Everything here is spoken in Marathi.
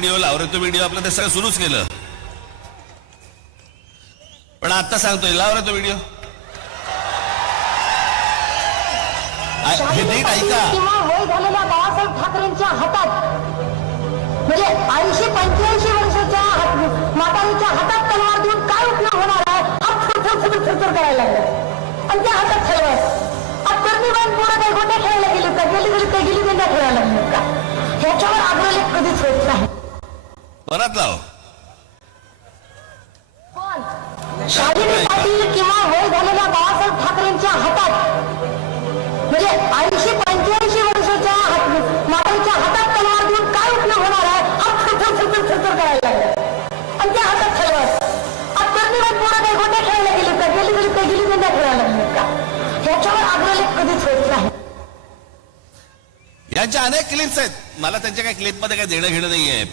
व्हिडिओ लावरे तो व्हिडिओ आपलं ते सगळं सुरूच केलं. पण आता सांगतोय लावरे तो व्हिडिओ हे नीट ऐका. किंवा वय झालेल्या बाळासाहेब ठाकरेंच्या हातात म्हणजे 80-85 वर्षाच्या म्हातारीच्या हातात तलवार देऊन काय उपयोग होणार आहे हा थरथर करायला लागला. आणि त्या हातात तलवार कर्मीबाईन पोरं काही गोट्या खेळायला गेली का गेली त्यांना खेळायला लागली का ह्याच्यावर अग्रलेख कधीच होत नाही. परत लाव. शालिनी पाटील किंवा वय झालेल्या बाळासाहेब ठाकरेंच्या हातात म्हणजे 80-85 वर्षाच्या म्हातारीच्या हातात तलवार देऊन काय उपयोग होणार आहे हा थरथर करायला लागला. आणि त्या हातात तलवार कर्मीबाईन पोरं काही गोट्या खेळायला गेली का गेली त्यांना खेळायला लागली का ह्याच्यावर अग्रलेख कधीच होत नाही. यांच्या अनेक क्लिप्स आहेत. मला त्यांच्या काही क्लिपमध्ये काही देणं घेणं नाहीये.